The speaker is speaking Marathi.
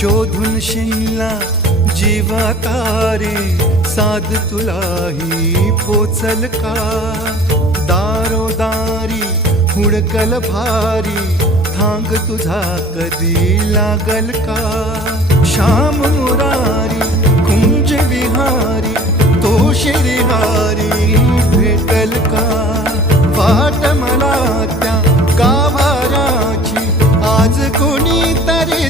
शोधून शिनला जीवा तारे, साध तुलाही पोचल का? दारोदारी हुडकल भारी, थांग तुझा कधी लागल का? श्याम मुरारी कुंज विहारी, तो श्रीहारी भेटल का? वाट मला त्या गाभाराची, आज कोणी तरी